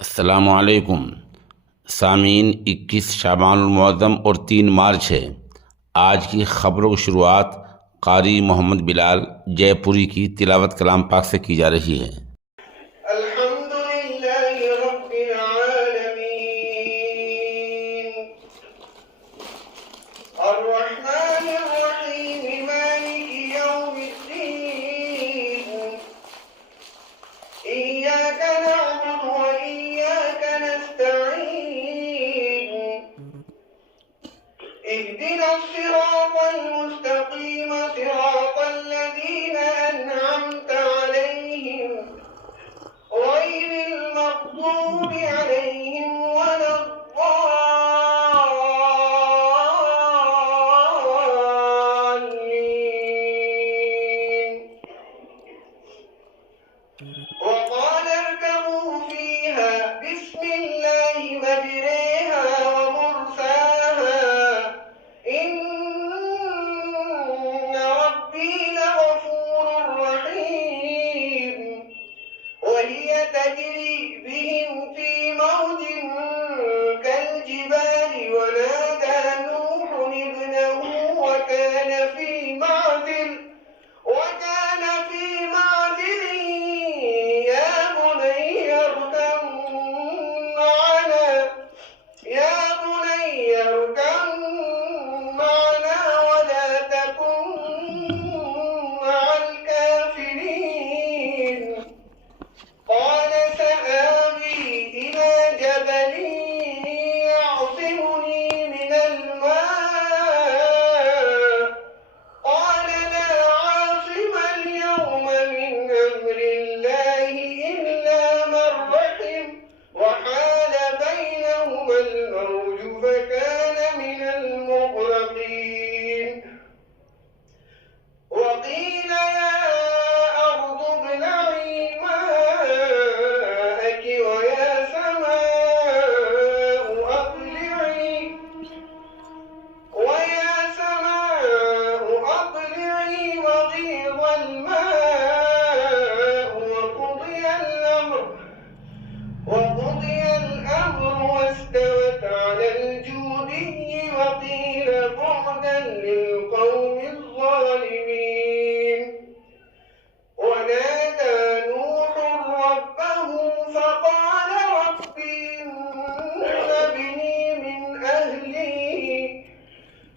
अस्सलामुअलैकुम सामीन। 21 शाबानुल मुअज़्ज़म और 3 मार्च है। आज की ख़बरों की शुरुआत कारी मोहम्मद बिलाल जयपुरी की तिलावत कलाम पाक से की जा रही है। अल्हम्दुलिल्लाहि रब्बिल आलमीन अर्रहमानिर रहीम मालिकि यौमिद्दीन इय्याका नअबुदु व इय्याका नस्तईन इहदिनस सिरातल मुस्तक़ीम सिरातल लज़ीना अनअमता अलैहिम غير المغضوب عليهم ولا الضالين وقال اركبوا فيها بسم الله مجريها ومرساها إن ربي لغفور رحيم وهي تجري بهم في موج كالجبال ونادى نوح ابنه وكان في معزل يا بني اركب معنا ولا تكن مع الكافرين قال سآوي إلى جبل يعصمني من الماء قال لا عاصم اليوم من أمر الله إلا من رحم وحال بينهما الموج فكان من المغرقين وقيل يا أرض ابلعي ماءك ويا سماء أقلعي وغيض الماء وقضي الأمر واستوت على الجودي وقيل بعدا للقوم الظالمين ونادى نوح ربه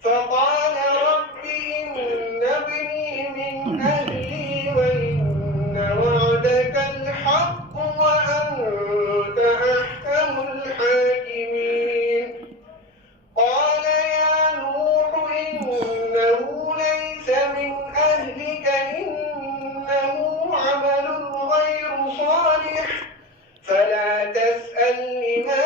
فقال رب إن ابني من أهلي وإن وعدك الحق وأنت أحكم الحاكمين قال يا نوح إنه ليس من أهلك إنه عمل غير صالح فلا تسألني ما